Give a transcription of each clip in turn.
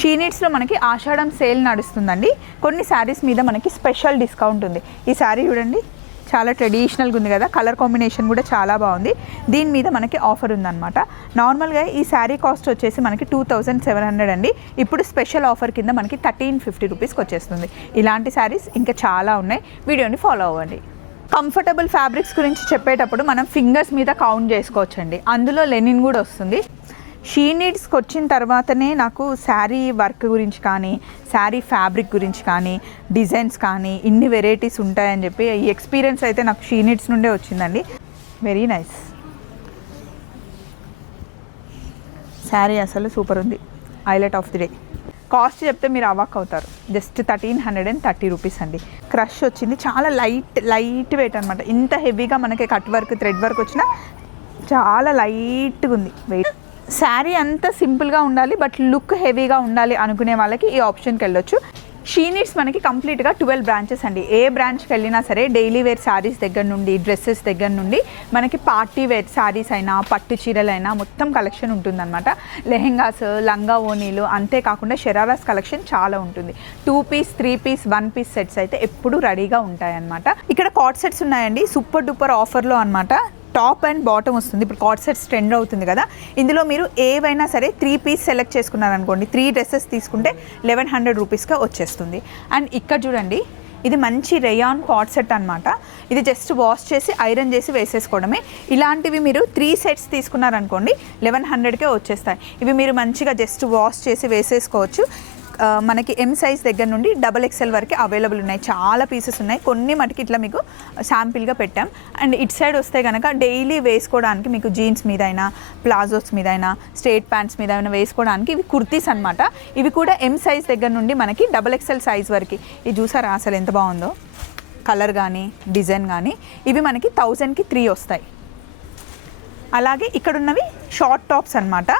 She నీడ్స్లో మనకి ఆషాఢం sale నడుస్తుందండి. కొన్ని శారీస్ మీద మనకి స్పెషల్ డిస్కౌంట్ ఉంది. ఈ శారీ చూడండి, చాలా ట్రెడిషనల్గా ఉంది కదా, కలర్ కాంబినేషన్ కూడా చాలా బాగుంది. దీని మీద మనకి ఆఫర్ ఉందన్నమాట. నార్మల్గా ఈ శారీ కాస్ట్ వచ్చేసి మనకి 2700 అండి. ఇప్పుడు స్పెషల్ ఆఫర్ కింద మనకి 1350 రూపీస్కి వచ్చేస్తుంది. ఇలాంటి శారీస్ ఇంకా చాలా ఉన్నాయి, వీడియోని ఫాలో అవ్వండి. కంఫర్టబుల్ ఫ్యాబ్రిక్స్ గురించి చెప్పేటప్పుడు మనం ఫింగర్స్ మీద కౌంట్ చేసుకోవచ్చండి. అందులో లెనిన్ కూడా వస్తుంది. షీ నీడ్స్కి వచ్చిన తర్వాతనే నాకు శారీ వర్క్ గురించి కానీ, శారీ ఫ్యాబ్రిక్ గురించి కానీ, డిజైన్స్ కానీ ఇన్ని వెరైటీస్ ఉంటాయని చెప్పి ఈ ఎక్స్పీరియన్స్ అయితే నాకు షీ నీడ్స్ నుండే వచ్చిందండి. వెరీ నైస్ శారీ, అసలు సూపర్ ఉంది. Highlight of the day. Cost చెప్తే మీరు అవాక్ అవుతారు. జస్ట్ 1330 రూపీస్ అండి. క్రష్ వచ్చింది, చాలా లైట్ వెయిట్ అనమాట. ఇంత హెవీగా మనకి కట్ వర్క్, థ్రెడ్ వర్క్ వచ్చినా చాలా లైట్గా ఉంది వెయిట్. శారీ అంతా సింపుల్గా ఉండాలి బట్ లుక్ హెవీగా ఉండాలి అనుకునే వాళ్ళకి ఈ ఆప్షన్కి వెళ్ళొచ్చు. షీ నీడ్స్ మనకి కంప్లీట్గా 12 బ్రాంచెస్ అండి. ఏ బ్రాంచ్కి వెళ్ళినా సరే డైలీ వేర్ శారీస్ దగ్గర నుండి, డ్రెస్సెస్ దగ్గర నుండి మనకి పార్టీ వేర్ శారీస్ అయినా, పట్టు చీరలైనా మొత్తం కలెక్షన్ ఉంటుందన్నమాట. లెహెంగాస్, లంగా ఓనీలు, అంతేకాకుండా షరారాస్ కలెక్షన్ చాలా ఉంటుంది. 2 పీస్, 3 పీస్, 1 పీస్ సెట్స్ అయితే ఎప్పుడు రెడీగా ఉంటాయన్నమాట. ఇక్కడ కార్డ్ సెట్స్ ఉన్నాయండి, సూపర్ డూపర్ ఆఫర్లో అనమాట. టాప్ అండ్ బాటమ్ వస్తుంది. ఇప్పుడు కార్డ్ సెట్స్ ట్రెండ్ అవుతుంది కదా, ఇందులో మీరు ఏవైనా సరే 3 పీస్ సెలెక్ట్ చేసుకున్నారనుకోండి, 3 డ్రెస్సెస్ తీసుకుంటే 1100 రూపీస్గా వచ్చేస్తుంది. అండ్ ఇక్కడ చూడండి, ఇది మంచి రేయాన్ కార్డ్ సెట్ అనమాట. ఇది జస్ట్ వాష్ చేసి ఐరన్ చేసి వేసేసుకోవడమే. ఇలాంటివి మీరు 3 సెట్స్ తీసుకున్నారనుకోండి 1100కే వచ్చేస్తాయి. ఇవి మీరు మంచిగా జస్ట్ వాష్ చేసి వేసేసుకోవచ్చు. మనకి ఎం సైజ్ దగ్గర నుండి XXL వరకు అవైలబుల్ ఉన్నాయి. చాలా పీసెస్ ఉన్నాయి. కొన్ని మటుకి ఇట్లా మీకు శాంపిల్గా పెట్టాం. అండ్ ఇటు సైడ్ వస్తే కనుక డైలీ వేసుకోవడానికి మీకు జీన్స్ మీద అయినా, ప్లాజోస్ మీద అయినా, స్ట్రేట్ ప్యాంట్స్ మీద అయినా వేసుకోవడానికి ఇవి కుర్తీస్ అనమాట. ఇవి కూడా ఎం సైజ్ దగ్గర నుండి మనకి XXL సైజ్ వరకు. ఇది చూసారా అసలు ఎంత బాగుందో, కలర్ కానీ డిజైన్ కానీ. ఇవి మనకి 1000కి 3 వస్తాయి. అలాగే ఇక్కడ ఉన్నవి షార్ట్ టాప్స్ అనమాట.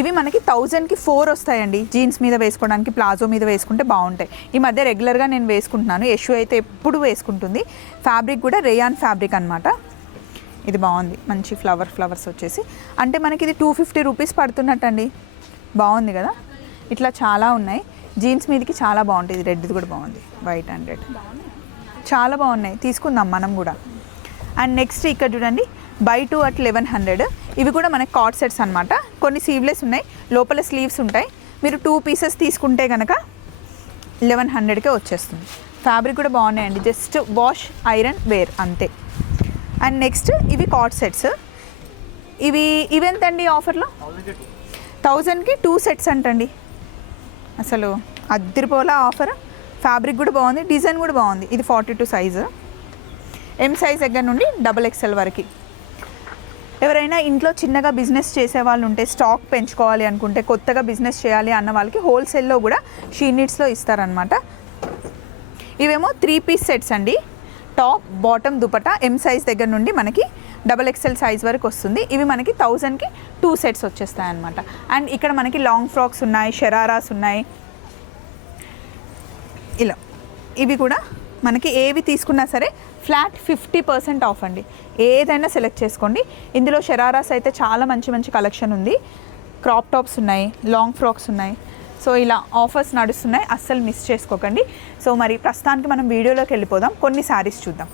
ఇవి మనకి 1000కి 4 వస్తాయండి. జీన్స్ మీద వేసుకోవడానికి, ప్లాజో మీద వేసుకుంటే బాగుంటాయి. ఈ మధ్య రెగ్యులర్గా నేను వేసుకుంటున్నాను. యశు అయితే ఎప్పుడు వేసుకుంటుంది. ఫ్యాబ్రిక్ కూడా రేయాన్ ఫ్యాబ్రిక్ అనమాట. ఇది బాగుంది, మంచి ఫ్లవర్స్ వచ్చేసి. అంటే మనకి ఇది 250 రూపీస్ పడుతున్నట్టండి. బాగుంది కదా, ఇట్లా చాలా ఉన్నాయి. జీన్స్ మీదకి చాలా బాగుంటుంది. రెడ్ది కూడా బాగుంది, వైట్ అండ్ రెడ్ చాలా బాగున్నాయి. తీసుకుందాం మనం కూడా. అండ్ నెక్స్ట్ ఇక్కడ చూడండి, బై 2 at 1100. ఇవి కూడా మనకి కార్డ్ సెట్స్ అనమాట. కొన్ని సీవ్లెస్ ఉన్నాయి, లోపల స్లీవ్స్ ఉంటాయి. మీరు 2 పీసెస్ తీసుకుంటే కనుక 1100కే వచ్చేస్తుంది. ఫ్యాబ్రిక్ కూడా బాగున్నాయండి. జస్ట్ వాష్, ఐరన్, వేర్ అంతే. అండ్ నెక్స్ట్ ఇవి కార్డ్ సెట్స్. ఇవెంతండి ఆఫర్లో? 1000కి 2 సెట్స్ అంటండి. అసలు అద్దరిపోలా ఆఫర్. ఫ్యాబ్రిక్ కూడా బాగుంది, డిజైన్ కూడా బాగుంది. ఇది 42 సైజు, ఎం సైజ్ దగ్గర నుండి XXL వరకు. ఎవరైనా ఇంట్లో చిన్నగా బిజినెస్ చేసే వాళ్ళు ఉంటే, స్టాక్ పెంచుకోవాలి అనుకుంటే, కొత్తగా బిజినెస్ చేయాలి అన్న వాళ్ళకి హోల్సేల్లో కూడా షీ నీడ్స్లో ఇస్తారనమాట. ఇవేమో 3 పీస్ సెట్స్ అండి. Top, bottom, dupatta M size దగ్గర నుండి మనకి XXL సైజ్ వరకు వస్తుంది. ఇవి మనకి 1000కి 2 సెట్స్ వచ్చేస్తాయి అనమాట. అండ్ ఇక్కడ మనకి లాంగ్ ఫ్రాక్స్ ఉన్నాయి, షరారాస్ ఉన్నాయి. ఇలా ఇవి కూడా మనకి ఏవి తీసుకున్నా సరే ఫ్లాట్ 50% ఆఫ్ అండి. ఏదైనా సెలెక్ట్ చేసుకోండి. ఇందులో షరారాస్ అయితే చాలా మంచి కలెక్షన్ ఉంది. క్రాప్ టాప్స్ ఉన్నాయి, లాంగ్ ఫ్రాక్స్ ఉన్నాయి. సో ఇలా ఆఫర్స్ నడుస్తున్నాయి, అస్సలు మిస్ చేసుకోకండి. సో మరి ప్రస్తుతానికి మనం వీడియోలోకి వెళ్ళిపోదాం, కొన్ని శారీస్ చూద్దాం.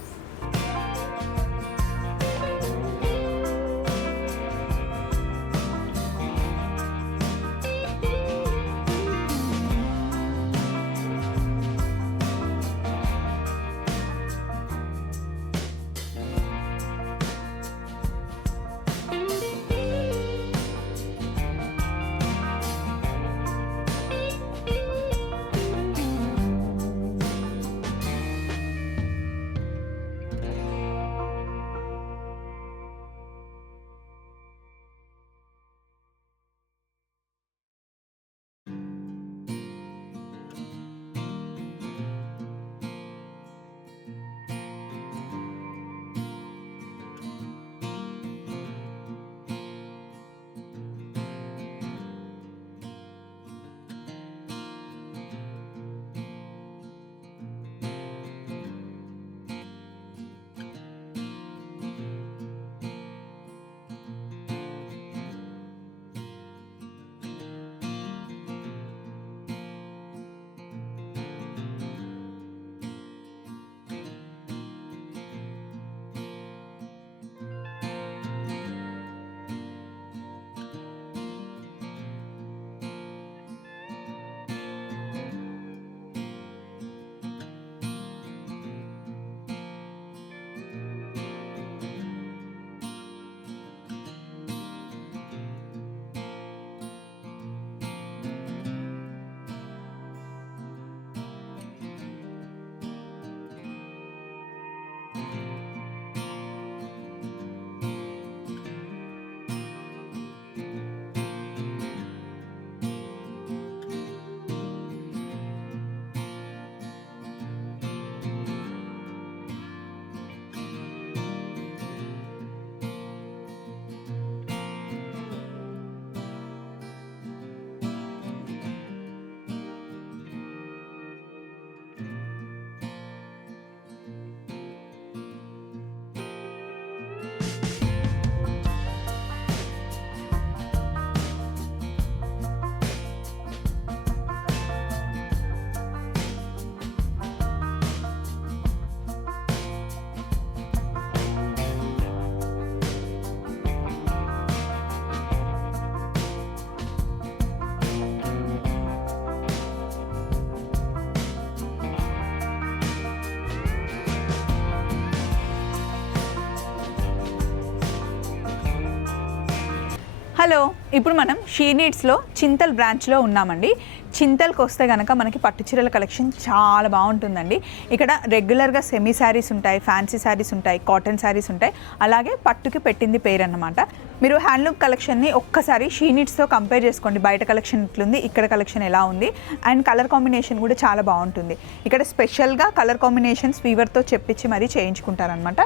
హలో, ఇప్పుడు మనం షీ నీడ్స్లో చింతల్ బ్రాంచ్లో ఉన్నామండి. చింతల్కి వస్తే కనుక మనకి పట్టు చీరల కలెక్షన్ చాలా బాగుంటుందండి. ఇక్కడ రెగ్యులర్గా సెమీ శారీస్ ఉంటాయి, ఫ్యాన్సీ శారీస్ ఉంటాయి, కాటన్ శారీస్ ఉంటాయి, అలాగే పట్టుకి పెట్టింది పేరు అన్నమాట. మీరు హ్యాండ్లూమ్ కలెక్షన్ని ఒక్కసారి షీ నీడ్స్తో కంపేర్ చేసుకోండి. బయట కలెక్షన్ ఎట్లుంది, ఇక్కడ కలెక్షన్ ఎలా ఉంది, అండ్ కలర్ కాంబినేషన్ కూడా చాలా బాగుంటుంది. ఇక్కడ స్పెషల్గా కలర్ కాంబినేషన్స్ వీవర్తో చెప్పించి మరీ చేయించుకుంటారనమాట.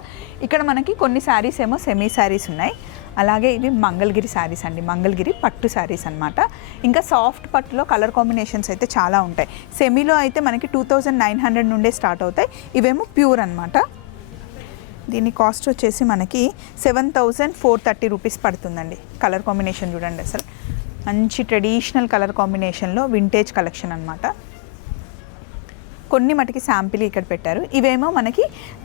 ఇక్కడ మనకి కొన్ని శారీస్ ఏమో సెమీ శారీస్ ఉన్నాయి, అలాగే ఇవి మంగళగిరి శారీస్ అండి, మంగళగిరి పట్టు శారీస్ అనమాట. ఇంకా సాఫ్ట్ పట్టులో కలర్ కాంబినేషన్స్ అయితే చాలా ఉంటాయి. సెమీలో అయితే మనకి 2900 నుండే స్టార్ట్ అవుతాయి, ఇవేమో ప్యూర్ అనమాట. దీని కాస్ట్ వచ్చేసి మనకి 7430 రూపీస్ పడుతుందండి. కలర్ కాంబినేషన్ చూడండి, అసలు మంచి ట్రెడిషనల్ కలర్ కాంబినేషన్లో వింటేజ్ కలెక్షన్ అనమాట. కొన్ని మటుకి శాంపిల్ ఇక్కడ పెట్టారు. ఇవేమో మనకి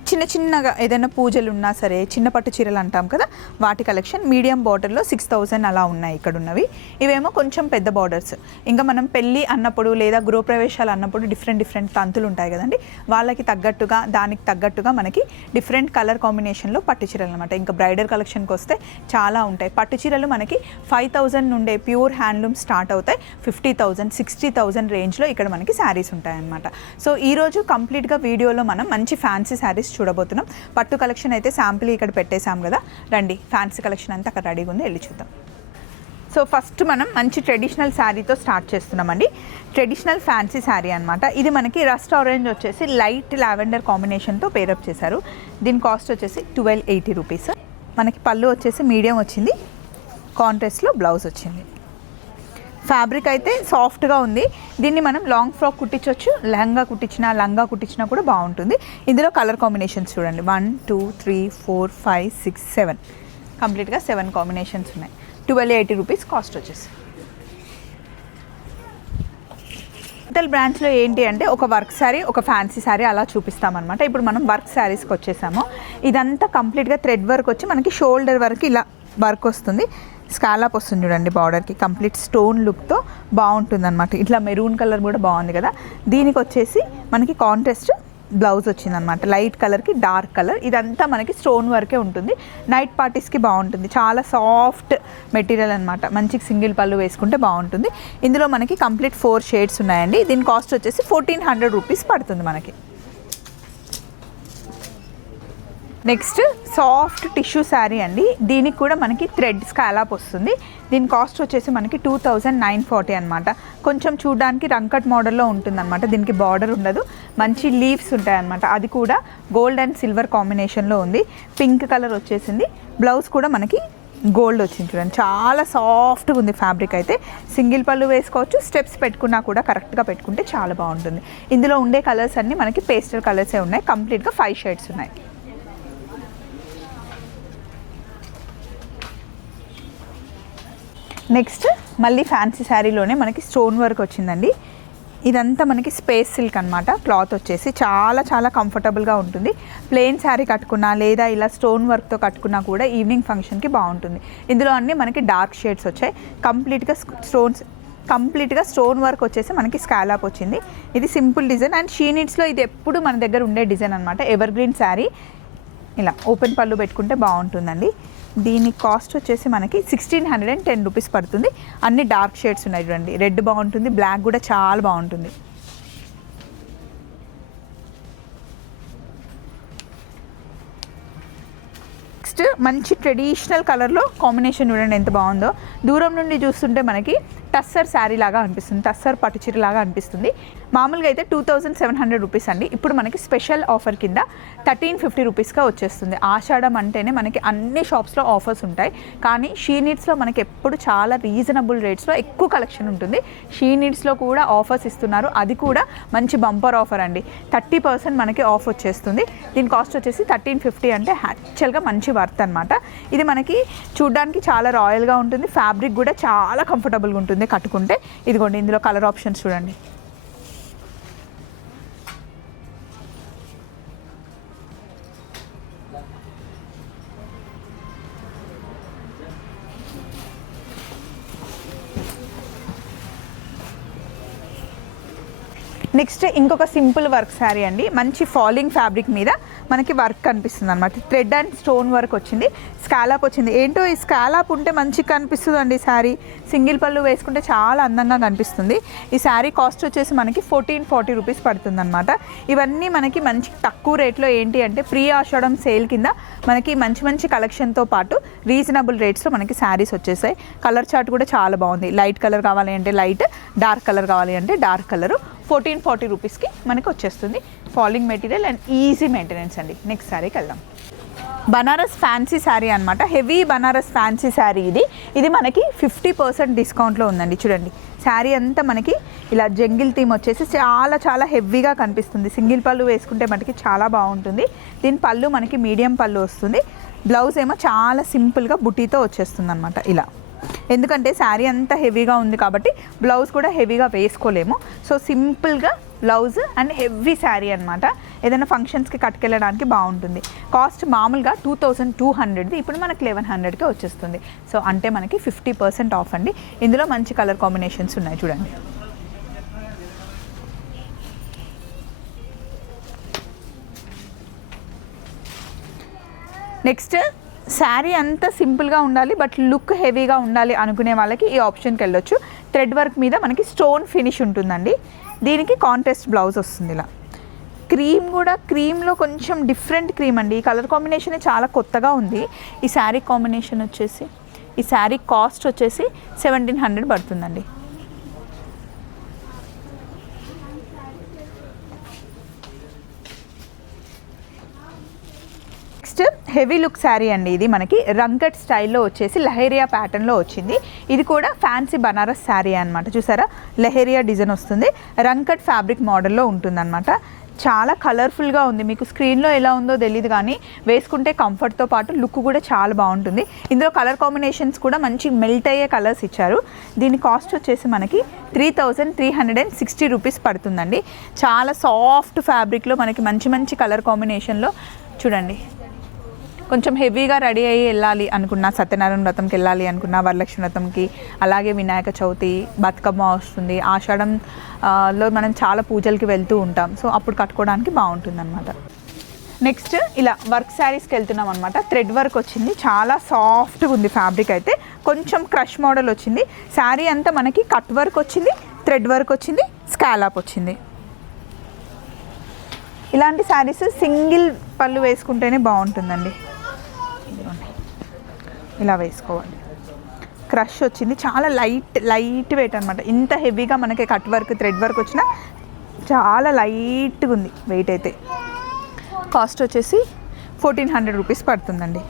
చిన్న చిన్నగా ఏదైనా పూజలు ఉన్నా సరే చిన్న పట్టు చీరలు అంటాం కదా, వాటి కలెక్షన్ మీడియం బార్డర్లో 6000 అలా ఉన్నాయి ఇక్కడ ఉన్నవి. ఇవేమో కొంచెం పెద్ద బార్డర్స్. ఇంకా మనం పెళ్ళి అన్నప్పుడు లేదా గృహప్రవేశాలు అన్నప్పుడు డిఫరెంట్ తంతులు ఉంటాయి కదండి, వాళ్ళకి తగ్గట్టుగా దానికి తగ్గట్టుగా మనకి డిఫరెంట్ కలర్ కాంబినేషన్లో పట్టు చీరలు అనమాట. ఇంకా బ్రైడల్ కలెక్షన్కి వస్తే చాలా ఉంటాయి. పట్టు చీరలు మనకి 5000 నుండే ప్యూర్ హ్యాండ్లూమ్ స్టార్ట్ అవుతాయి. 50,000 60,000 రేంజ్లో ఇక్కడ మనకి శారీస్ ఉంటాయన్నమాట. సో ఈరోజు కంప్లీట్గా వీడియోలో మనం మంచి ఫ్యాన్సీ శారీస్ చూడబోతున్నాం. పట్టు కలెక్షన్ అయితే శాంపిల్ ఇక్కడ పెట్టేశాం కదా, రండి ఫ్యాన్సీ కలెక్షన్ అంతా అక్కడ రెడీగా ఉంది, వెళ్ళి చూద్దాం. సో ఫస్ట్ మనం మంచి ట్రెడిషనల్ శారీతో స్టార్ట్ చేస్తున్నామండి. ట్రెడిషనల్ ఫ్యాన్సీ శారీ అనమాట. ఇది మనకి రస్ట్ ఆరెంజ్ వచ్చేసి లైట్ లావెండర్ కాంబినేషన్తో పేరప్ చేశారు. దీని కాస్ట్ వచ్చేసి 1280 రూపీస్. మనకి పళ్ళు వచ్చేసి మీడియం వచ్చింది, కాంట్రాస్ట్లో బ్లౌజ్ వచ్చింది. ఫ్యాబ్రిక్ అయితే సాఫ్ట్గా ఉంది. దీన్ని మనం లాంగ్ ఫ్రాక్ కుట్టించవచ్చు, లంగా కుట్టించినా కూడా బాగుంటుంది. ఇందులో కలర్ కాంబినేషన్స్ చూడండి, 1 2 3 4 5 6 7 కంప్లీట్గా 7 కాంబినేషన్స్ ఉన్నాయి. 1280 రూపీస్ కాస్ట్ వచ్చేసి. చింతల్ బ్రాంచ్లో ఏంటి అంటే ఒక వర్క్ శారీ, ఒక ఫ్యాన్సీ శారీ అలా చూపిస్తామన్నమాట. ఇప్పుడు మనం వర్క్ శారీస్కి వచ్చేసాము. ఇదంతా కంప్లీట్గా థ్రెడ్ వర్క్ వచ్చి మనకి షోల్డర్ వరకు ఇలా వర్క్ వస్తుంది, స్కాలప్ వస్తుంది చూడండి బార్డర్కి. కంప్లీట్ స్టోన్ లుక్తో బాగుంటుంది అనమాట. ఇట్లా మెరూన్ కలర్ కూడా బాగుంది కదా. దీనికి వచ్చేసి మనకి కాంట్రాస్ట్ బ్లౌజ్ వచ్చిందనమాట, లైట్ కలర్కి డార్క్ కలర్. ఇదంతా మనకి స్టోన్ వర్కే ఉంటుంది. నైట్ పార్టీస్కి బాగుంటుంది, చాలా సాఫ్ట్ మెటీరియల్ అనమాట. మంచి సింగిల్ పళ్ళు వేసుకుంటే బాగుంటుంది. ఇందులో మనకి కంప్లీట్ 4 షేడ్స్ ఉన్నాయండి. దీని కాస్ట్ వచ్చేసి 1400 రూపీస్ పడుతుంది మనకి. నెక్స్ట్ సాఫ్ట్ టిష్యూ శారీ అండి. దీనికి కూడా మనకి థ్రెడ్ స్కాలప్ వస్తుంది. దీని కాస్ట్ వచ్చేసి మనకి 2940 అనమాట. కొంచెం చూడడానికి రంకట్ మోడల్లో ఉంటుందన్నమాట. దీనికి బార్డర్ ఉండదు, మంచి లీవ్స్ ఉంటాయన్నమాట. అది కూడా గోల్డ్ అండ్ సిల్వర్ కాంబినేషన్లో ఉంది. పింక్ కలర్ వచ్చేసింది. బ్లౌజ్ కూడా మనకి గోల్డ్ వచ్చింది చూడండి, చాలా సాఫ్ట్గా ఉంది ఫ్యాబ్రిక్ అయితే. సింగిల్ పళ్ళు వేసుకోవచ్చు, స్టెప్స్ పెట్టుకున్నా కూడా కరెక్ట్గా పెట్టుకుంటే చాలా బాగుంటుంది. ఇందులో ఉండే కలర్స్ అన్నీ మనకి పేస్టల్ కలర్సే ఉన్నాయి. కంప్లీట్గా 5 షేడ్స్ ఉన్నాయి. నెక్స్ట్ మళ్ళీ ఫ్యాన్సీ శారీలోనే మనకి స్టోన్ వర్క్ వచ్చిందండి. ఇదంతా మనకి స్పేస్ సిల్క్ అనమాట. క్లాత్ వచ్చేసి చాలా కంఫర్టబుల్గా ఉంటుంది. ప్లెయిన్ శారీ కట్టుకున్నా లేదా ఇలా స్టోన్ వర్క్తో కట్టుకున్నా కూడా ఈవినింగ్ ఫంక్షన్కి బాగుంటుంది. ఇందులో అన్నీ మనకి డార్క్ షేడ్స్ వచ్చాయి. కంప్లీట్గా స్టోన్ వర్క్ వచ్చేసి మనకి స్కాలప్ వచ్చింది. ఇది సింపుల్ డిజైన్ అండ్ షీ నీడ్స్లో ఇది ఎప్పుడు మన దగ్గర ఉండే డిజైన్ అనమాట. ఎవర్ గ్రీన్ శారీ, ఇలా ఓపెన్ పళ్ళు పెట్టుకుంటే బాగుంటుందండి. దీని కాస్ట్ వచ్చేసి మనకి 1610 రూపీస్ పడుతుంది. అన్ని డార్క్ షేడ్స్ ఉన్నాయి చూడండి. రెడ్ బాగుంటుంది, బ్లాక్ కూడా చాలా బాగుంటుంది. నెక్స్ట్ మంచి ట్రెడిషనల్ కలర్లో కాంబినేషన్ చూడండి ఎంత బాగుందో. దూరం నుండి చూస్తుంటే మనకి టస్సర్ శారీ లాగా అనిపిస్తుంది, టస్సర్ పట్టుచీర లాగా అనిపిస్తుంది. మామూలుగా అయితే 2700 రూపీస్ అండి. ఇప్పుడు మనకి స్పెషల్ ఆఫర్ కింద 1350 రూపీస్గా వచ్చేస్తుంది. ఆషాఢం అంటేనే మనకి అన్ని షాప్స్లో ఆఫర్స్ ఉంటాయి, కానీ షీ నీడ్స్లో మనకి ఎప్పుడు చాలా రీజనబుల్ రేట్స్లో ఎక్కువ కలెక్షన్ ఉంటుంది. షీ నీడ్స్లో కూడా ఆఫర్స్ ఇస్తున్నారు, అది కూడా మంచి బంపర్ ఆఫర్ అండి. 30% మనకి ఆఫ్ వచ్చేస్తుంది. దీని కాస్ట్ వచ్చేసి 1350 అంటే యాక్చువల్గా మంచి వర్త్ అనమాట. ఇది మనకి చూడ్డానికి చాలా రాయల్గా ఉంటుంది, ఫ్యాబ్రిక్ కూడా చాలా కంఫర్టబుల్గా ఉంటుంది కట్టుకుంటే. ఇదిగోండి ఇందులో కలర్ ఆప్షన్స్ చూడండి. నెక్స్ట్ ఇంకొక సింపుల్ వర్క్ శారీ అండి, మంచి ఫాలింగ్ ఫ్యాబ్రిక్ మీద మనకి వర్క్ కనిపిస్తుంది అనమాట. థ్రెడ్ అండ్ స్టోన్ వర్క్ వచ్చింది, స్కాలాప్ వచ్చింది. ఏంటో ఈ స్కాలాప్ ఉంటే మంచిగా కనిపిస్తుంది అండి శారీ. సింగిల్ పళ్ళు వేసుకుంటే చాలా అందంగా కనిపిస్తుంది. ఈ శారీ కాస్ట్ వచ్చేసి మనకి 1440 రూపీస్ పడుతుంది అనమాట. ఇవన్నీ మనకి మంచి తక్కువ రేట్లో ఏంటి అంటే ప్రీ ఆషాఢం సేల్ కింద మనకి మంచి మంచి కలెక్షన్తో పాటు రీజనబుల్ రేట్స్లో మనకి శారీస్ వచ్చేసాయి. కలర్ చార్ట్ కూడా చాలా బాగుంది. లైట్ కలర్ కావాలి అంటే లైట్, డార్క్ కలర్ కావాలి అంటే డార్క్ కలరు. 1440 రూపీస్కి మనకి వచ్చేస్తుంది. Falling material and easy maintenance అండి. నెక్స్ట్ శారీకి వెళ్దాం. బనారస్ ఫ్యాన్సీ శారీ అనమాట, హెవీ బనారస్ ఫ్యాన్సీ శారీ. ఇది మనకి 50% డిస్కౌంట్లో ఉందండి. చూడండి శారీ అంతా మనకి ఇలా జంగిల్ థీమ్ వచ్చేసి చాలా చాలా హెవీగా కనిపిస్తుంది. సింగిల్ పళ్ళు వేసుకుంటే మనకి చాలా బాగుంటుంది. దీని పళ్ళు మనకి మీడియం పళ్ళు వస్తుంది. బ్లౌజ్ ఏమో చాలా సింపుల్గా బుటీతో వచ్చేస్తుంది అనమాట ఇలా. ఎందుకంటే శారీ అంతా హెవీగా ఉంది కాబట్టి బ్లౌజ్ కూడా హెవీగా వేసుకోలేము. సో సింపుల్గా బ్లౌజ్ అండ్ హెవీ శారీ అనమాట. ఏదైనా ఫంక్షన్స్కి కట్టుకెళ్ళడానికి బాగుంటుంది. కాస్ట్ మామూలుగా 2200, ఇప్పుడు మనకి 1100కే వచ్చేస్తుంది. సో అంటే మనకి 50% ఆఫ్ అండి. ఇందులో మంచి కలర్ కాంబినేషన్స్ ఉన్నాయి చూడండి. నెక్స్ట్ శారీ అంతా సింపుల్గా ఉండాలి బట్ లుక్ హెవీగా ఉండాలి అనుకునే వాళ్ళకి ఈ ఆప్షన్కి వెళ్ళొచ్చు. థ్రెడ్ వర్క్ మీద మనకి స్టోన్ ఫినిష్ ఉంటుందండి. దీనికి కాంట్రాస్ట్ బ్లౌజ్ వస్తుంది ఇలా. క్రీమ్ కూడా క్రీమ్లో కొంచెం డిఫరెంట్ క్రీమ్ అండి. ఈ కలర్ కాంబినేషన్ చాలా కొత్తగా ఉంది. ఈ శారీ కాంబినేషన్ వచ్చేసి, ఈ శారీ కాస్ట్ వచ్చేసి 1700 పడుతుందండి. నెక్స్ట్ హెవీ లుక్ శారీ అండి. ఇది మనకి రంకట్ స్టైల్లో వచ్చేసి లహేరియా ప్యాటర్న్లో వచ్చింది. ఇది కూడా ఫ్యాన్సీ బనారస్ శారీ అనమాట. చూసారా లహేరియా డిజైన్ వస్తుంది, రంకట్ ఫ్యాబ్రిక్ మోడల్లో ఉంటుందన్నమాట. చాలా కలర్ఫుల్గా ఉంది. మీకు స్క్రీన్లో ఎలా ఉందో తెలియదు కానీ వేసుకుంటే కంఫర్ట్తో పాటు లుక్ కూడా చాలా బాగుంటుంది. ఇందులో కలర్ కాంబినేషన్స్ కూడా మంచి మెల్ట్ అయ్యే కలర్స్ ఇచ్చారు. దీని కాస్ట్ వచ్చేసి మనకి 3360 రూపీస్ పడుతుందండి. చాలా సాఫ్ట్ ఫ్యాబ్రిక్లో మనకి మంచి మంచి కలర్ కాంబినేషన్లో చూడండి. కొంచెం హెవీగా రెడీ అయ్యి వెళ్ళాలి అనుకున్నా, సత్యనారాయణ వ్రతంకి వెళ్ళాలి అనుకున్నా, వరలక్ష్మి వ్రతంకి, అలాగే వినాయక చవితి, బతుకమ్మ వస్తుంది, ఆషాఢంలో మనం చాలా పూజలకి వెళ్తూ ఉంటాం. సో అప్పుడు కట్టుకోవడానికి బాగుంటుంది అనమాట. నెక్స్ట్ ఇలా వర్క్ శారీస్కి వెళ్తున్నాం అనమాట. థ్రెడ్ వర్క్ వచ్చింది, చాలా సాఫ్ట్గా ఉంది ఫ్యాబ్రిక్. అయితే కొంచెం క్రష్ మోడల్ వచ్చింది. శారీ అంతా మనకి కట్ వర్క్ వచ్చింది, థ్రెడ్ వర్క్ వచ్చింది, స్కాలాప్ వచ్చింది. ఇలాంటి శారీస్ సింగిల్ పళ్ళు వేసుకుంటేనే బాగుంటుందండి. ఇలా వేసుకోవాలి. క్రష్ వచ్చింది, చాలా లైట్ వెయిట్ అనమాట. ఇంత హెవీగా మనకి కట్ వర్క్ థ్రెడ్ వర్క్ వచ్చినా చాలా లైట్గా ఉంది వెయిట్. అయితే కాస్ట్ వచ్చేసి 1400 రూపీస్ పడుతుందండి.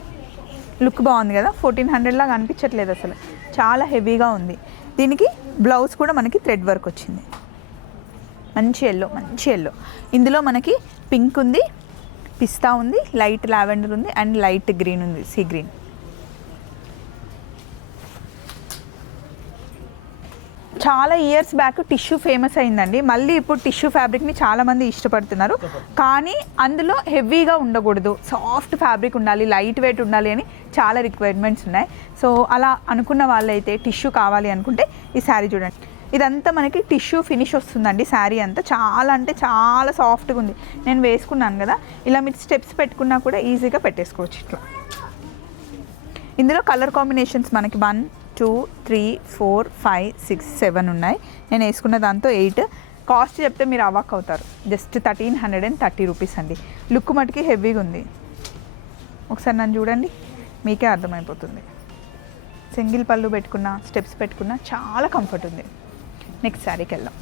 లుక్ బాగుంది కదా, 1400 లాగా అనిపించట్లేదు అసలు, చాలా హెవీగా ఉంది. దీనికి బ్లౌజ్ కూడా మనకి థ్రెడ్ వర్క్ వచ్చింది. మంచి ఎల్లో. ఇందులో మనకి పింక్ ఉంది, పిస్తా ఉంది, లైట్ లావెండర్ ఉంది అండ్ లైట్ గ్రీన్ ఉంది, సీ గ్రీన్. చాలా ఇయర్స్ బ్యాక్ టిష్యూ ఫేమస్ అయిందండి. మళ్ళీ ఇప్పుడు టిష్యూ ఫ్యాబ్రిక్ని చాలామంది ఇష్టపడుతున్నారు. కానీ అందులో హెవీగా ఉండకూడదు, సాఫ్ట్ ఫ్యాబ్రిక్ ఉండాలి, లైట్ వెయిట్ ఉండాలి అని చాలా రిక్వైర్మెంట్స్ ఉన్నాయి. సో అలా అనుకున్న వాళ్ళైతే టిష్యూ కావాలి అనుకుంటే ఈ శారీ చూడండి. ఇదంతా మనకి టిష్యూ ఫినిష్ వస్తుందండి. శారీ అంతా చాలా అంటే చాలా సాఫ్ట్గా ఉంది. నేను వేసుకున్నాను కదా, ఇలా మీరు స్టెప్స్ పెట్టుకున్నా కూడా ఈజీగా పెట్టేసుకోవచ్చు ఇట్లా. ఇందులో కలర్ కాంబినేషన్స్ మనకి 1, 2, 3, 4, 5, 6, 7 ఉన్నాయి. నేను వేసుకున్న దాంతో 8. కాస్ట్ చెప్తే మీరు అవాక్ అవుతారు. జస్ట్ 1330 రూపీస్ అండి. లుక్ మటుకి హెవీగా ఉంది. ఒకసారి నన్ను చూడండి, మీకే అర్థమైపోతుంది. సింగిల్ పళ్ళు పెట్టుకున్నా, స్టెప్స్ పెట్టుకున్నా చాలా కంఫర్ట్ ఉంది. నెక్స్ట్ శారీకి వెళ్దాం.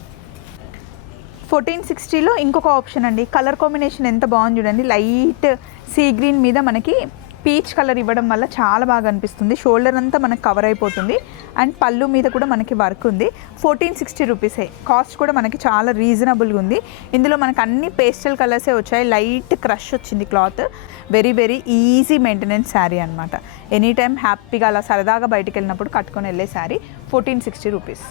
1460లో ఇంకొక ఆప్షన్ అండి. కలర్ కాంబినేషన్ ఎంత బాగుంది చూడండి. లైట్ సీ గ్రీన్ మీద మనకి పీచ్ కలర్ ఇవ్వడం వల్ల చాలా బాగా అనిపిస్తుంది. షోల్డర్ అంతా మనకు కవర్ అయిపోతుంది అండ్ పళ్ళు మీద కూడా మనకి వర్క్ ఉంది. 1460 రూపీసే. కాస్ట్ కూడా మనకి చాలా రీజనబుల్గా ఉంది. ఇందులో మనకు అన్ని పేస్టల్ కలర్సే వచ్చాయి. లైట్ క్రష్ వచ్చింది cloth. Very very easy maintenance sari అనమాట. ఎనీ టైం హ్యాపీగా అలా సరదాగా బయటికి వెళ్ళినప్పుడు కట్టుకొని వెళ్ళే శారీ. 1460 రూపీస్.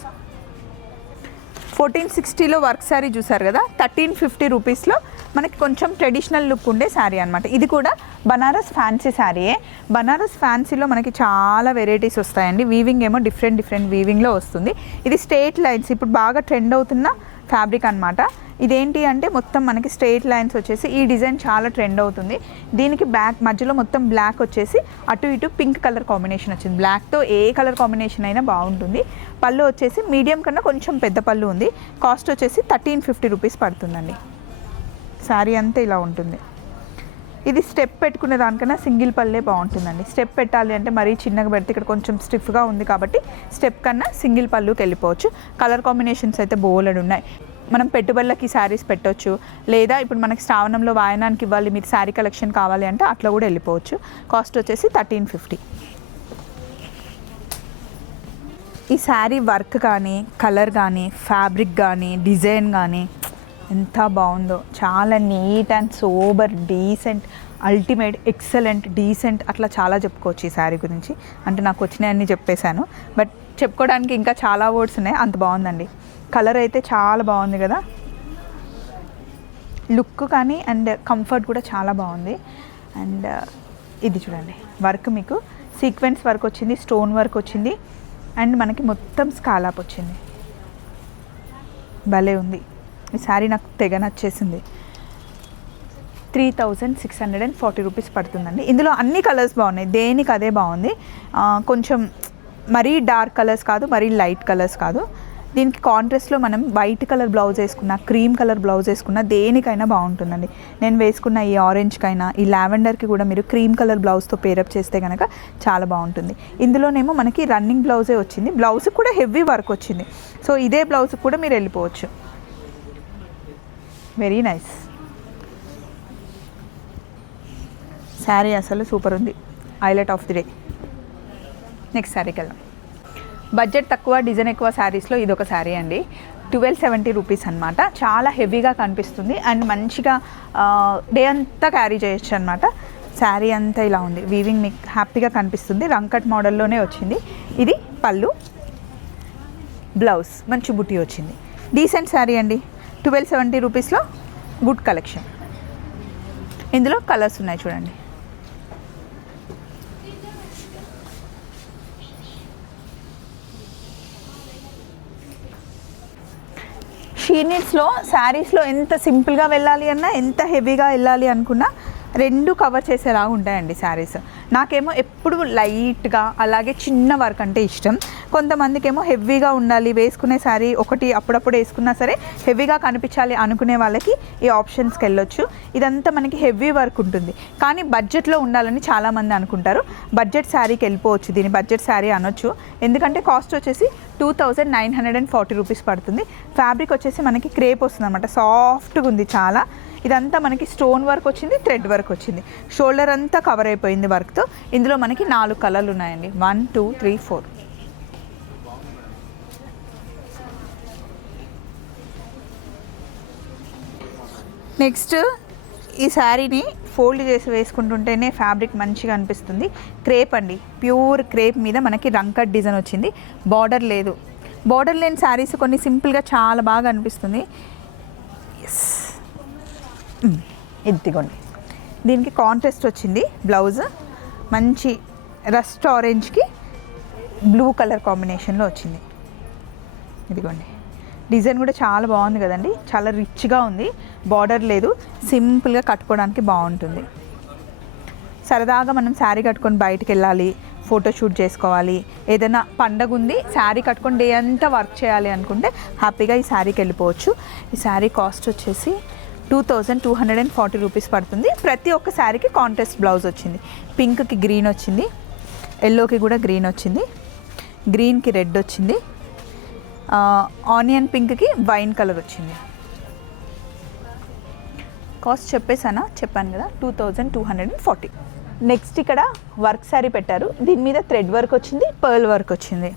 1460లో వర్క్ శారీ చూసారు కదా, 1350 రూపీస్లో మనకి కొంచెం ట్రెడిషనల్ లుక్ ఉండే శారీ అనమాట. ఇది కూడా బనారస్ ఫ్యాన్సీ శారీయే. బనారస్ ఫ్యాన్సీలో మనకి చాలా వెరైటీస్ వస్తాయండి. వీవింగ్ ఏమో డిఫరెంట్ వీవింగ్లో వస్తుంది. ఇది స్ట్రేట్ లైన్స్, ఇప్పుడు బాగా ట్రెండ్ అవుతున్న ఫ్యాబ్రిక్ అనమాట. ఇదేంటి అంటే మొత్తం మనకి స్ట్రెయిట్ లైన్స్ వచ్చేసి ఈ డిజైన్ చాలా ట్రెండ్ అవుతుంది. దీనికి బ్యాక్ మధ్యలో మొత్తం బ్లాక్ వచ్చేసి అటు ఇటు పింక్ కలర్ కాంబినేషన్ వచ్చింది. బ్లాక్తో ఏ కలర్ కాంబినేషన్ అయినా బాగుంటుంది. పళ్ళు వచ్చేసి మీడియం కన్నా కొంచెం పెద్ద పళ్ళు ఉంది. కాస్ట్ వచ్చేసి 1350 రూపీస్ పడుతుందండి. శారీ అంతా ఇలా ఉంటుంది. ఇది స్టెప్ పెట్టుకునే దానికన్నా సింగిల్ పళ్ళే బాగుంటుందండి. స్టెప్ పెట్టాలి అంటే మరీ చిన్నగా పెడితే ఇక్కడ కొంచెం స్టిఫ్గా ఉంది కాబట్టి స్టెప్ కన్నా సింగిల్ పళ్ళుకి వెళ్ళిపోవచ్చు. కలర్ కాంబినేషన్స్ అయితే బోలెడు ఉన్నాయి. మనం పెట్టుబడులకి శారీస్ పెట్టవచ్చు, లేదా ఇప్పుడు మనకి శ్రావణంలో వాయనానికి ఇవ్వాలి, మీరు శారీ కలెక్షన్ కావాలి అంటే అట్లా కూడా వెళ్ళిపోవచ్చు. కాస్ట్ వచ్చేసి 1350. ఈ శారీ వర్క్ కానీ, కలర్ కానీ, ఫ్యాబ్రిక్ కానీ, డిజైన్ కానీ ఎంత బాగుందో. చాలా neat and sober, decent, ultimate, excellent, decent అట్లా చాలా చెప్పుకోవచ్చు ఈ శారీ గురించి. అంటే నాకు వచ్చినాయన్నీ చెప్పేశాను, బట్ చెప్పుకోవడానికి ఇంకా చాలా వర్డ్స్ ఉన్నాయి. అంత బాగుందండి. కలర్ అయితే చాలా బాగుంది కదా, లుక్ కానీ అండ్ కంఫర్ట్ కూడా చాలా బాగుంది. అండ్ ఇది చూడండి, వర్క్ మీకు సీక్వెన్స్ వర్క్ వచ్చింది, స్టోన్ వర్క్ వచ్చింది, అండ్ మనకి మొత్తం స్కాలప్ వచ్చింది. భలే ఉంది ఈ శారీ, నాకు తెగ నచ్చేసింది. 3640 రూపీస్ పడుతుందండి. ఇందులో అన్ని కలర్స్ బాగున్నాయి, దేనికి అదే బాగుంది. కొంచెం మరీ డార్క్ కలర్స్ కాదు, మరీ లైట్ కలర్స్ కాదు. దీనికి కాంట్రాస్ట్లో మనం వైట్ కలర్ బ్లౌజ్ వేసుకున్న, క్రీమ్ కలర్ బ్లౌజ్ వేసుకున్న దేనికైనా బాగుంటుందండి. నేను వేసుకున్న ఈ ఆరెంజ్కైనా, ఈ లావెండర్కి కూడా మీరు క్రీమ్ కలర్ బ్లౌజ్తో పేరప్ చేస్తే కనుక చాలా బాగుంటుంది. ఇందులోనేమో మనకి రన్నింగ్ బ్లౌజే వచ్చింది, బ్లౌజ్ కూడా హెవీ వర్క్ వచ్చింది. సో ఇదే బ్లౌజ్ కూడా మీరు వెళ్ళిపోవచ్చు. వెరీ నైస్ శారీ, అసలు సూపర్ ఉంది. Highlight of the day. Next శారీకి వెళ్దాం. బడ్జెట్ తక్కువ, డిజైన్ ఎక్కువ శారీస్లో ఇదొక శారీ అండి. 1270 రూపీస్ అనమాట. చాలా హెవీగా కనిపిస్తుంది అండ్ మంచిగా డే అంతా క్యారీ చేయొచ్చు అనమాట. శారీ అంతా ఇలా ఉంది, వీవింగ్ మీకు హ్యాపీగా కనిపిస్తుంది. రంకట్ మోడల్లోనే వచ్చింది. ఇది పళ్ళు, బ్లౌజ్ మంచి బుట్టి వచ్చింది. డీసెంట్ శారీ అండి. 1270 రూపీస్లో గుడ్ కలెక్షన్. ఇందులో కలర్స్ ఉన్నాయి చూడండి. షీ నీడ్స్లో శారీస్లో ఎంత సింపుల్గా వెళ్ళాలి అన్నా, ఎంత హెవీగా వెళ్ళాలి అనుకున్నా రెండు కవర్ చేసేలాగా ఉంటాయండి శారీస్. నాకేమో ఎప్పుడు లైట్గా అలాగే చిన్న వర్క్ అంటే ఇష్టం. కొంతమందికి ఏమో హెవీగా ఉండాలి, వేసుకునే శారీ ఒకటి అప్పుడప్పుడు వేసుకున్నా సరే హెవీగా కనిపించాలి అనుకునే వాళ్ళకి ఈ ఆప్షన్స్కి వెళ్ళొచ్చు. ఇదంతా మనకి హెవీ వర్క్ ఉంటుంది, కానీ బడ్జెట్లో ఉండాలని చాలామంది అనుకుంటారు. బడ్జెట్ శారీకి వెళ్ళిపోవచ్చు, దీని బడ్జెట్ శారీ అనొచ్చు. ఎందుకంటే కాస్ట్ వచ్చేసి 2940 రూపీస్ పడుతుంది. ఫ్యాబ్రిక్ వచ్చేసి మనకి క్రేప్ వస్తుంది అనమాట, సాఫ్ట్గా ఉంది చాలా. ఇదంతా మనకి స్టోన్ వర్క్ వచ్చింది, థ్రెడ్ వర్క్ వచ్చింది. షోల్డర్ అంతా కవర్ అయిపోయింది వర్క్తో. ఇందులో మనకి 4 కలర్లు ఉన్నాయండి. 1 2 3 4. నెక్స్ట్ ఈ శారీని ఫోల్డ్ చేసి వేసుకుంటుంటేనే ఫ్యాబ్రిక్ మంచిగా అనిపిస్తుంది. క్రేప్ అండి, ప్యూర్ క్రేప్ మీద మనకి రంకట్ డిజైన్ వచ్చింది. బార్డర్ లేదు, బార్డర్ లేని శారీస్ కొన్ని సింపుల్గా చాలా బాగా అనిపిస్తుంది. ఎస్, ఇదిగోండి. దీనికి కాంట్రాస్ట్ వచ్చింది బ్లౌజ్, మంచి రస్ట్ ఆరెంజ్కి బ్లూ కలర్ కాంబినేషన్లో వచ్చింది. ఇదిగోండి, డిజైన్ కూడా చాలా బాగుంది కదండి, చాలా రిచ్గా ఉంది. బార్డర్ లేదు, సింపుల్గా కట్టుకోవడానికి బాగుంటుంది. సరదాగా మనం శారీ కట్టుకొని బయటికి వెళ్ళాలి, ఫోటోషూట్ చేసుకోవాలి, ఏదైనా పండగ ఉంది శారీ కట్టుకొని డే అంతా వర్క్ చేయాలి అనుకుంటే హ్యాపీగా ఈ శారీకి వెళ్ళిపోవచ్చు. ఈ శారీ కాస్ట్ వచ్చేసి 2240 రూపీస్ పడుతుంది. ప్రతి ఒక్క శారీకి కాంట్రాస్ట్ బ్లౌజ్ వచ్చింది. పింక్కి గ్రీన్ వచ్చింది, ఎల్లోకి కూడా గ్రీన్ వచ్చింది, గ్రీన్కి రెడ్ వచ్చింది, ఆనియన్ పింక్కి వైన్ కలర్ వచ్చింది. కాస్ట్ చెప్పాను కదా, 2240. నెక్స్ట్ ఇక్కడ వర్క్ శారీ పెట్టారు, దీని మీద థ్రెడ్ వర్క్ వచ్చింది, పర్ల్ వర్క్ వచ్చింది.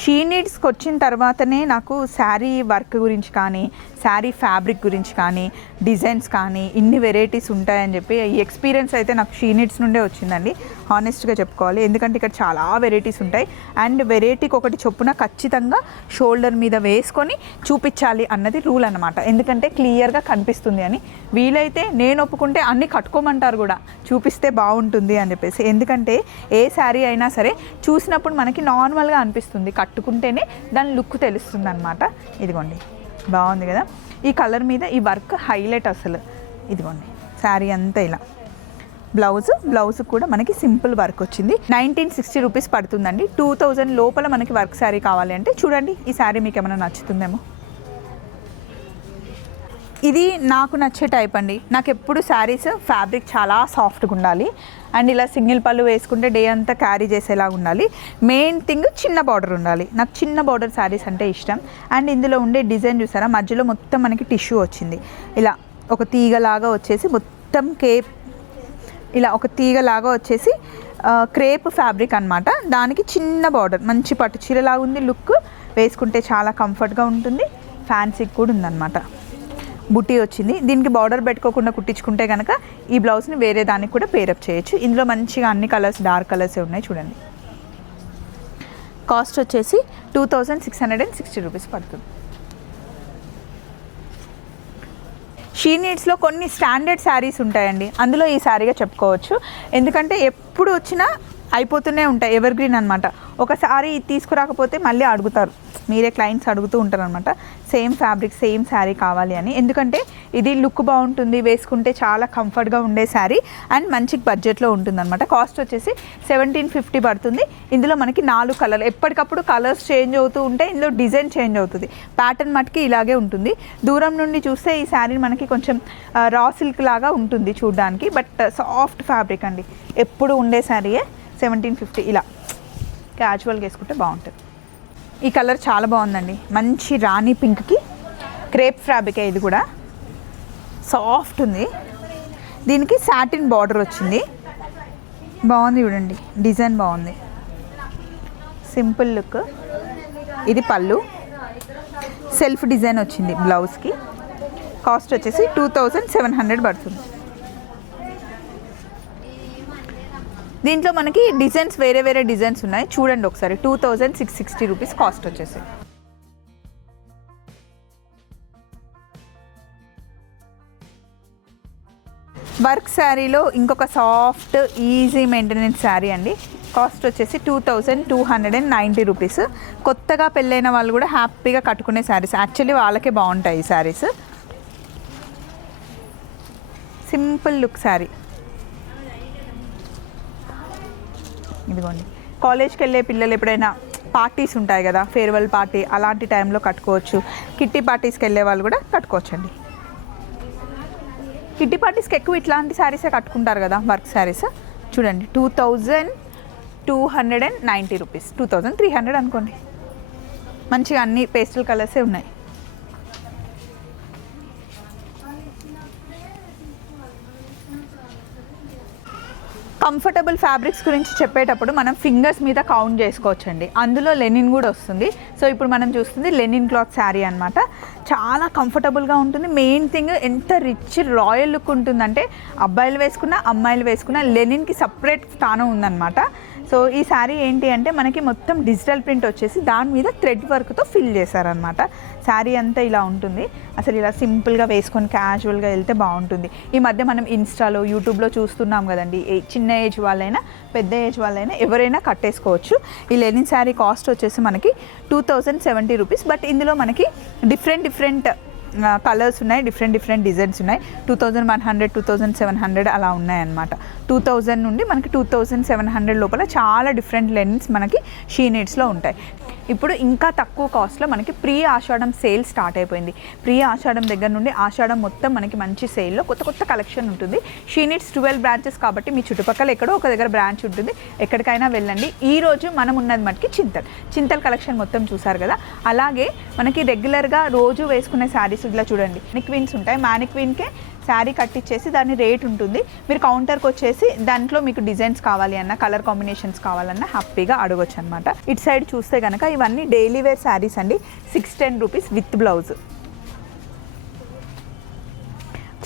షీ నీడ్స్కి వచ్చిన తర్వాతనే నాకు శారీ వర్క్ గురించి కానీ, శారీ ఫ్యాబ్రిక్ గురించి కానీ, డిజైన్స్ కానీ ఇన్ని వెరైటీస్ ఉంటాయని చెప్పి ఈ ఎక్స్పీరియన్స్ అయితే నాకు షీ నీడ్స్ నుండే వచ్చిందండి, హానెస్ట్గా చెప్పుకోవాలి. ఎందుకంటే ఇక్కడ చాలా వెరైటీస్ ఉంటాయి అండ్ వెరైటీకి ఒకటి చొప్పున ఖచ్చితంగా షోల్డర్ మీద వేసుకొని చూపించాలి అన్నది రూల్ అనమాట. ఎందుకంటే క్లియర్గా కనిపిస్తుంది అని. వీలైతే నేను ఒప్పుకుంటే అన్నీ కట్టుకోమంటారు కూడా, చూపిస్తే బాగుంటుంది అని చెప్పేసి. ఎందుకంటే ఏ శారీ అయినా సరే చూసినప్పుడు మనకి నార్మల్గా అనిపిస్తుంది, కట్టుకుంటేనే దాని లుక్ తెలుస్తుంది అనమాట. ఇదిగోండి, బాగుంది కదా. ఈ కలర్ మీద ఈ వర్క్ హైలైట్ అసలు. ఇదిగోండి శారీ అంతా ఇలా. బ్లౌజ్ కూడా మనకి సింపుల్ వర్క్ వచ్చింది. 1960 రూపీస్ పడుతుందండి. 2000 లోపల మనకి వర్క్ శారీ కావాలి అంటే చూడండి ఈ శారీ మీకు ఏమైనా నచ్చుతుందేమో. ఇది నాకు నచ్చే టైప్ అండి. నాకు ఎప్పుడు శారీస్ ఫ్యాబ్రిక్ చాలా సాఫ్ట్గా ఉండాలి అండ్ ఇలా సింగిల్ పళ్ళు వేసుకుంటే డే అంతా క్యారీ చేసేలా ఉండాలి. మెయిన్ థింగ్ చిన్న బార్డర్ ఉండాలి. నాకు చిన్న బార్డర్ శారీస్ అంటే ఇష్టం. అండ్ ఇందులో ఉండే డిజైన్ చూసారా, మధ్యలో మొత్తం మనకి టిష్యూ వచ్చింది. ఇలా ఒక తీగలాగా వచ్చేసి మొత్తం ఇలా ఒక తీగలాగా వచ్చేసి క్రేప్ ఫ్యాబ్రిక్ అనమాట. దానికి చిన్న బార్డర్, మంచి పట్టు చీరలాగా ఉంది. లుక్ వేసుకుంటే చాలా కంఫర్ట్గా ఉంటుంది. ఫ్యాన్సీకి కూడా ఉందన్నమాట. బుట్టి వచ్చింది. దీనికి బార్డర్ పెట్టుకోకుండా కుట్టించుకుంటే కనుక ఈ బ్లౌజ్ని వేరే దానికి కూడా పేరప్ చేయొచ్చు. ఇందులో మంచిగా అన్ని కలర్స్ డార్క్ కలర్సే ఉన్నాయి చూడండి. కాస్ట్ వచ్చేసి 2660 రూపీస్ పడుతుంది. షీ నీడ్స్లో కొన్ని స్టాండర్డ్ శారీస్ ఉంటాయండి. అందులో ఈ శారీగా చెప్పుకోవచ్చు. ఎందుకంటే ఎప్పుడు వచ్చినా అయిపోతూనే ఉంటాయి, ఎవర్ గ్రీన్ అనమాట. ఒకసారి తీసుకురాకపోతే మళ్ళీ అడుగుతారు, మీరే క్లయింట్స్ అడుగుతూ ఉంటారు అనమాట, సేమ్ ఫ్యాబ్రిక్ సేమ్ శారీ కావాలి అని. ఎందుకంటే ఇది లుక్ బాగుంటుంది, వేసుకుంటే చాలా కంఫర్ట్గా ఉండే శారీ అండ్ మంచి బడ్జెట్లో ఉంటుంది అనమాట. కాస్ట్ వచ్చేసి 1750 పడుతుంది. ఇందులో మనకి 4 కలర్లు, ఎప్పటికప్పుడు కలర్స్ చేంజ్ అవుతూ ఉంటాయి. ఇందులో డిజైన్ చేంజ్ అవుతుంది. ప్యాటర్న్ మటుకి ఇలాగే ఉంటుంది. దూరం నుండి చూస్తే ఈ శారీ మనకి కొంచెం రా సిల్క్ లాగా ఉంటుంది చూడడానికి, బట్ సాఫ్ట్ ఫ్యాబ్రిక్ అండి. ఎప్పుడు ఉండే శారీయే. 1750 ఇలా క్యాజువల్గా వేసుకుంటే బాగుంటుంది. ఈ కలర్ చాలా బాగుందండి. మంచి రాణి పింక్కి క్రేప్ ఫ్యాబ్రికే. ఇది కూడా సాఫ్ట్ ఉంది. దీనికి సాటిన్ బార్డర్ వచ్చింది. బాగుంది చూడండి, డిజైన్ బాగుంది. Simple look. ఇది పళ్ళు, సెల్ఫ్ డిజైన్ వచ్చింది బ్లౌజ్కి. కాస్ట్ వచ్చేసి 2700 పడుతుంది. దీంట్లో మనకి డిజైన్స్ వేరే వేరే డిజైన్స్ ఉన్నాయి చూడండి ఒకసారి. 2660 రూపీస్ కాస్ట్ వచ్చేసి. వర్క్ శారీలో ఇంకొక సాఫ్ట్ ఈజీ మెయింటెనెన్స్ శారీ అండి. కాస్ట్ వచ్చేసి 2290 రూపీస్. కొత్తగా పెళ్ళైన వాళ్ళు కూడా హ్యాపీగా కట్టుకునే శారీస్. యాక్చువల్లీ వాళ్ళకే బాగుంటాయి ఈ శారీస్. Simple look sari. ఇదిగోండి, కాలేజ్కి వెళ్ళే పిల్లలు ఎప్పుడైనా పార్టీస్ ఉంటాయి కదా, ఫేర్వెల్ పార్టీ, అలాంటి టైంలో కట్టుకోవచ్చు. కిట్టి పార్టీస్కి వెళ్ళే వాళ్ళు కూడా కట్టుకోవచ్చండి. కిట్టి పార్టీస్కి ఎక్కువ ఇట్లాంటి శారీసే కట్టుకుంటారు కదా, వర్క్ శారీస్. చూడండి 2290 రూపీస్, 2300 అనుకోండి. మంచిగా అన్ని పేస్టల్ కలర్సే ఉన్నాయి. కంఫర్టబుల్ ఫ్యాబ్రిక్స్ గురించి చెప్పేటప్పుడు మనం ఫింగర్స్ మీద కౌంట్ చేసుకోవచ్చండి. అందులో లెనిన్ కూడా వస్తుంది. సో ఇప్పుడు మనం చూస్తుంది లెనిన్ క్లాత్ శారీ అనమాట. చాలా కంఫర్టబుల్గా ఉంటుంది. మెయిన్ థింగ్ ఎంత రిచ్ రాయల్ లుక్ ఉంటుందంటే అబ్బాయిలు వేసుకున్న అమ్మాయిలు వేసుకున్న లెనిన్కి సపరేట్ స్థానం ఉందన్నమాట. సో ఈ శారీ ఏంటి అంటే మనకి మొత్తం డిజిటల్ ప్రింట్ వచ్చేసి దాని మీద థ్రెడ్ వర్క్తో ఫిల్ చేశారనమాట. శారీ అంతా ఇలా ఉంటుంది. అసలు ఇలా సింపుల్గా వేసుకొని క్యాజువల్గా వెళ్తే బాగుంటుంది. ఈ మధ్య మనం ఇన్స్టాలో యూట్యూబ్లో చూస్తున్నాం కదండి, చిన్న ఏజ్ వాళ్ళైనా పెద్ద ఏజ్ వాళ్ళైనా ఎవరైనా కట్టేసుకోవచ్చు. ఈ లెనిన్ శారీ కాస్ట్ వచ్చేసి మనకి 2070 రూపీస్. బట్ ఇందులో మనకి డిఫరెంట్ కలర్స్ ఉన్నాయి, డిఫరెంట్ డిజైన్స్ ఉన్నాయి. 2100, 2700 అలా ఉన్నాయన్నమాట. 2000 నుండి మనకి 2700 లోపల చాలా డిఫరెంట్ లెనిన్స్ మనకి షీ నీడ్స్లో ఉంటాయి. ఇప్పుడు ఇంకా తక్కువ కాస్ట్లో మనకి ప్రీ ఆషాఢం సేల్ స్టార్ట్ అయిపోయింది. ప్రీ ఆషాఢం దగ్గర నుండి ఆషాఢం మొత్తం మనకి మంచి సేల్లో కొత్త కలెక్షన్ ఉంటుంది. షీ నీడ్స్ 12 బ్రాంచెస్ కాబట్టి మీ చుట్టుపక్కల ఎక్కడో ఒక దగ్గర బ్రాంచ్ ఉంటుంది, ఎక్కడికైనా వెళ్ళండి. ఈరోజు మనం ఉన్నది మనకి చింతల్ కలెక్షన్ మొత్తం చూసారు కదా. అలాగే మనకి రెగ్యులర్గా రోజు వేసుకునే శారీస్ ఇలా చూడండి, మ్యానిక్వీన్స్ ఉంటాయి. మ్యానిక్వీన్కే శారీ కట్టించేసి దాని రేట్ ఉంటుంది. మీరు కౌంటర్కి వచ్చేసి దాంట్లో మీకు డిజైన్స్ కావాలి అన్న, కలర్ కాంబినేషన్స్ కావాలన్నా హ్యాపీగా అడగొచ్చు అనమాట. ఇటు సైడ్ చూస్తే కనుక ఇవన్నీ డైలీ వేర్ శారీస్ అండి. 610 రూపీస్ విత్ బ్లౌజ్.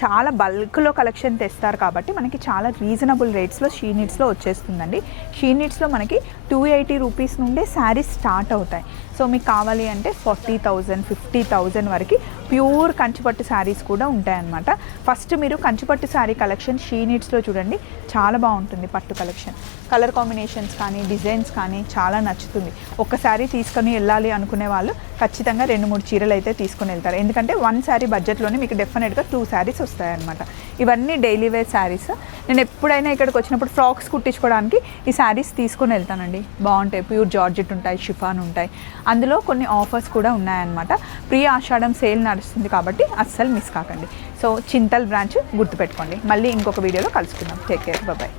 చాలా బల్క్లో కలెక్షన్ తెస్తారు కాబట్టి మనకి చాలా రీజనబుల్ రేట్స్లో షీ నీడ్స్లో వచ్చేస్తుందండి. షీ నీడ్స్లో మనకి 280 రూపీస్ నుండే శారీస్ స్టార్ట్ అవుతాయి. సో మీకు కావాలి అంటే 40,000 50,000 వరకు ప్యూర్ కంచిపట్టు శారీస్ కూడా ఉంటాయన్నమాట. ఫస్ట్ మీరు కంచిపట్టు శారీ కలెక్షన్ షీ నీడ్స్లో చూడండి, చాలా బాగుంటుంది. పట్టు కలెక్షన్, కలర్ కాంబినేషన్స్ కానీ డిజైన్స్ కానీ చాలా నచ్చుతుంది. ఒక శారీ తీసుకొని వెళ్ళాలి అనుకునే వాళ్ళు ఖచ్చితంగా 2-3 చీరలు అయితే తీసుకొని వెళ్తారు. ఎందుకంటే 1 శారీ బడ్జెట్లోనే మీకు డెఫినెట్గా 2 శారీస్ వస్తాయన్నమాట. ఇవన్నీ డైలీ వేర్ శారీస్. నేను ఎప్పుడైనా ఇక్కడికి వచ్చినప్పుడు ఫ్రాక్స్ కుట్టించుకోవడానికి ఈ శారీస్ తీసుకొని వెళ్తానండి. బాగుంటాయి, ప్యూర్ జార్జెట్ ఉంటాయి, షిఫాన్ ఉంటాయి. అందులో కొన్ని ఆఫర్స్ కూడా ఉన్నాయన్నమాట. ప్రీ ఆషాఢం సేల్ నడుస్తుంది కాబట్టి అస్సలు మిస్ కాకండి. సో చింతల్ బ్రాంచ్ గుర్తుపెట్టుకోండి. మళ్ళీ ఇంకొక వీడియోలో కలుసుకుందాం. Take care, bye.